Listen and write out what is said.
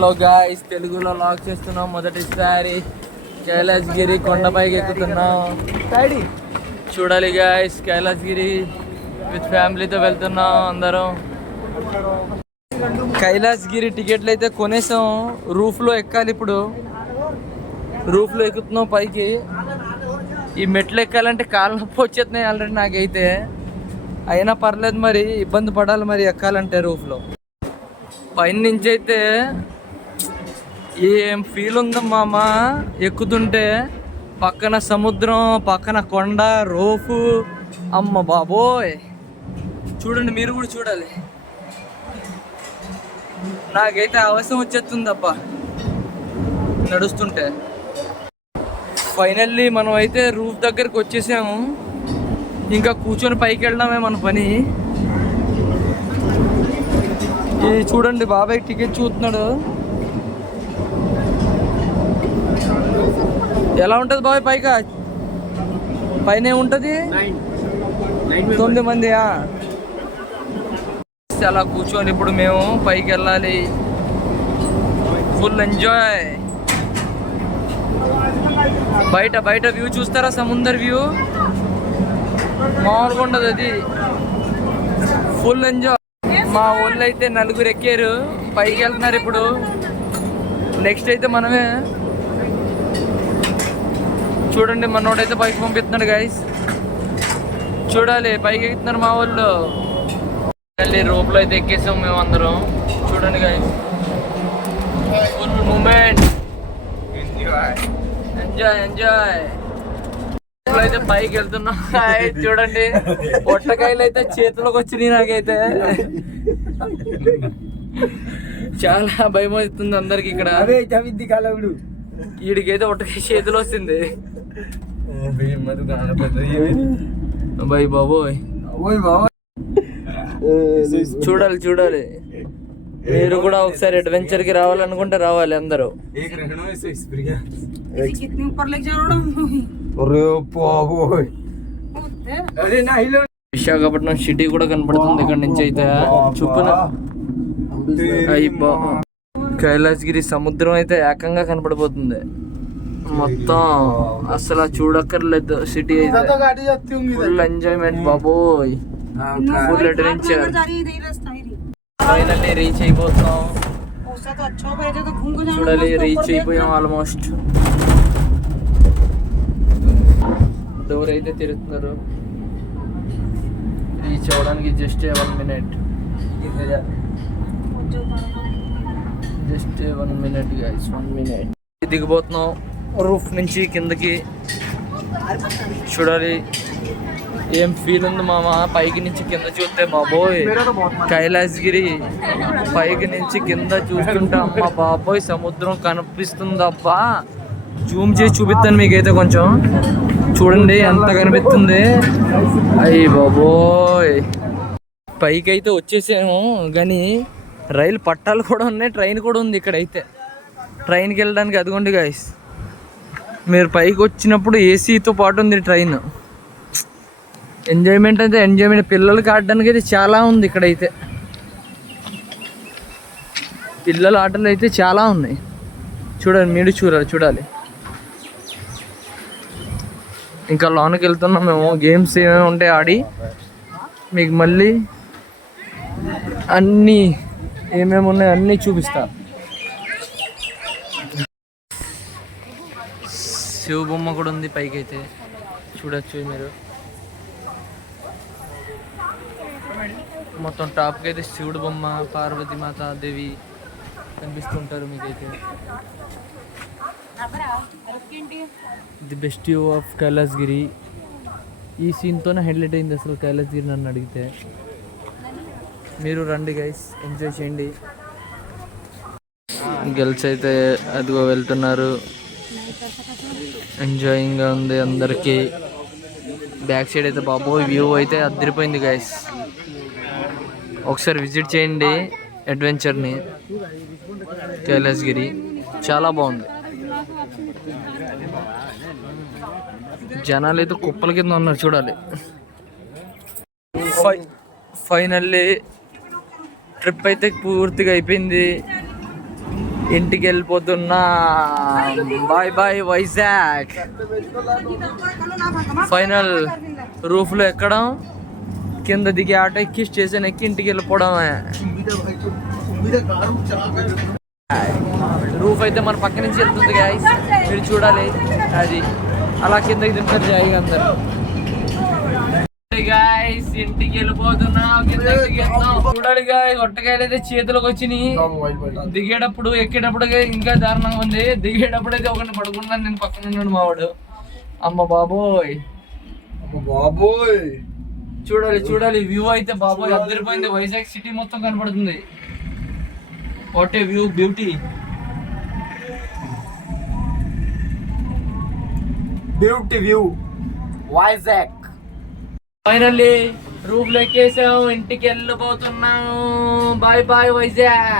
Hello guys, తెలుగులో lock చేస్తున్నాం. మొదటిసారి కైలాసగిరి కొండపైకి ఎక్కుతున్నాం. చూడాలి గాయ్స్, కైలాసగిరి విత్ ఫ్యామిలీతో వెళ్తున్నాం అందరం. కైలాసగిరి టికెట్లు అయితే కొనేసాం. రూఫ్లో ఎక్కాలి. ఇప్పుడు రూఫ్లో ఎక్కుతున్నాం పైకి. ఈ మెట్లు ఎక్కాలంటే కాళ్ళ నొప్పి వచ్చేస్తున్నాయి ఆల్రెడీ నాకైతే. అయినా పర్లేదు, మరి ఇబ్బంది పడాలి మరి ఎక్కాలంటే రూఫ్లో. పైన నుంచి అయితే ఏం ఫీల్ ఉందమ్మా మా ఎక్కుతుంటే. పక్కన సముద్రం, పక్కన కొండ, రూఫ్. అమ్మ బాబోయ్, చూడండి, మీరు కూడా చూడాలి. నాకైతే అవసరం వచ్చేస్తుందబ్బా నడుస్తుంటే. ఫైనల్లీ మనం అయితే రూఫ్ దగ్గరికి వచ్చేసాము. ఇంకా కూర్చొని పైకి వెళ్ళడమే మన పని. ఇది చూడండి, బాబాయ్ టికెట్ చూస్తున్నాడు. ఎలా ఉంటుంది బాబాయ్ పైగా? పైన ఉంటుంది 9 మంది. అలా కూర్చొని ఇప్పుడు మేము పైకి వెళ్ళాలి. Full enjoy. బయట వ్యూ చూస్తారా? సముద్ర వ్యూ మామూలుగా ఉండదు, అది ఫుల్ ఎంజాయ్. మా ఊళ్ళో అయితే 4 ఎక్కారు, పైకి వెళ్తున్నారు ఇప్పుడు. నెక్స్ట్ అయితే మనమే. చూడండి, మనోడైతే పైకి పంపిస్తున్నాడు గైస్. చూడాలి, పైకి ఎక్కుతున్నారు మా వాళ్ళు. మళ్ళీ రోప్లో అయితే ఎక్కేసాం మేము అందరం. చూడండి గైస్, ఫుల్ మూమెంట్. ఎంజాయ్. అయితే పైకి వెళ్తున్నాం. చూడండి, పొట్టకాయలు అయితే చేతిలోకి వచ్చినాయి. నాకైతే చాలా భయం అవుతుంది అందరికి ఇక్కడ. వీడికైతే ఒట్టకాయ చేతిలో వస్తుంది. బాయ్ బాబోయ్, చూడాలి. మీరు కూడా ఒకసారి అడ్వెంచర్ కి రావాలనుకుంటే రావాలి అందరూ. విశాఖపట్నం సిటీ కూడా కనపడుతుంది ఇక్కడ నుంచి అయితే. చూపున కైలాసగిరి సముద్రం అయితే ఏకంగా కనపడిపోతుంది మొత్తం. అసలు చూడక్కర్లేదు సిటీ అయితే. ఫుల్ ఎంజాయ్మెంట్ బాబోయ్, ఫుల్ అడ్వెంచర్. ఫైనల్లీ రీచ్ అయిపోతున్నాం. చూడాలి, రీచ్ అయిపోయాం ఆల్మోస్ట్. డోర్ అయితే తిరుగుతున్నారు. రీచ్ అవ్వడానికి just 1 minute. Just 1 minute guys, 1 minute. దిగిపోతున్నాం రూఫ్ నుంచి కిందకి. చూడాలి ఏం ఫీల్ ఉంది మామ పైకి నుంచి కింద చూస్తే. బాబోయ్, కైలాసగిరి పైకి నుంచి కింద చూస్తుంటే అమ్మ బాబోయ్ సముద్రం కనిపిస్తుందబ్బా. జూమ్ చేసి చూపిస్తాను మీకైతే కొంచెం. చూడండి ఎంత కనిపిస్తుంది. అయ్యి బాబోయ్, పైకి అయితే వచ్చేసాము. కానీ రైలు పట్టాలు కూడా ఉన్నాయి, ట్రైన్ కూడా ఉంది ఇక్కడైతే. ట్రైన్కి వెళ్ళడానికి అదిగోండి గైస్, మీరు పైకి వచ్చినప్పుడు ఏసీతో పాటు ఉంది ట్రైన్. ఎంజాయ్మెంట్ అయితే ఎంజాయ్మెంట్. పిల్లలకి ఆడడానికి అయితే చాలా ఉంది ఇక్కడైతే. పిల్లల ఆటలు అయితే చాలా ఉన్నాయి. చూడండి, మీరు చూడాలి. ఇంకా లోనికి వెళ్తున్నాం మేము. గేమ్స్ ఏమేమి ఉంటాయి ఆడి మీకు మళ్ళీ అన్నీ ఏమేమి ఉన్నాయి అన్నీ చూపిస్తా. శివ బొమ్మ కూడా ఉంది పైకి అయితే, చూడొచ్చు మీరు. మొత్తం టాప్కి అయితే శివుడు బొమ్మ, పార్వతి మాత, దేవి కనిపిస్తుంటారు మీకైతే. The best view of Kailasagiri. ఈ సీన్తోనే హైలైట్ అయింది అసలు కైలాసగిరి నన్ను అడిగితే. మీరు రండి గైస్, ఎంజాయ్ చేయండి. గర్ల్స్ అయితే అదిగో వెళ్తున్నారు. ఎంజాయింగ్గా ఉంది అందరికీ. బ్యాక్ సైడ్ అయితే బాబోయ్ వ్యూ అయితే అదిరిపోయింది గైస్. ఒకసారి విజిట్ చేయండి అడ్వెంచర్ని. కైలాసగిరి చాలా బాగుంది. జనాలు అయితే కుప్పల కింద ఉన్నారు చూడాలి. ఫైనల్లీ ట్రిప్ అయితే పూర్తిగా అయిపోయింది. ఇంటికి వెళ్ళిపోతున్నా. Bye bye Vizag. Final roof లో ఎక్కడం, కింద దిగి ఆటో ఎక్కి స్టేషన్ ఎక్కి ఇంటికి వెళ్ళిపోవడమే. రూఫ్ అయితే మన పక్క నుంచి వెళ్తుంది గాయస్, మీరు చూడాలి. అది అలా కిందకి దింపారు జాయిగా అందరు. గాయస్ ఇంటికి వెళ్ళిపోతున్నాం, కిందకి చూడాలి గాయ. ఒట్టకాయలు అయితే చేతిలోకి వచ్చినాయి. దిగేటప్పుడు ఎక్కేటప్పుడు ఇంకా దారుణంగా ఉంది. దిగేటప్పుడు అయితే ఒకరిని పడుకున్నాను నేను, పక్కన ఉన్నాడు మావాడు. అమ్మ బాబోయ్ బాబోయ్, చూడాలి చూడాలి. వ్యూ అయితే బాబోయ్ అద్దరిపోయింది. వైజాగ్ సిటీ మొత్తం కనపడుతుంది. What a view, beauty, beauty view Vizag. Finally roof లో ఎక్కేసాం, ఇంటికి వెళ్ళిపోతున్నాం. Bye bye Vizag.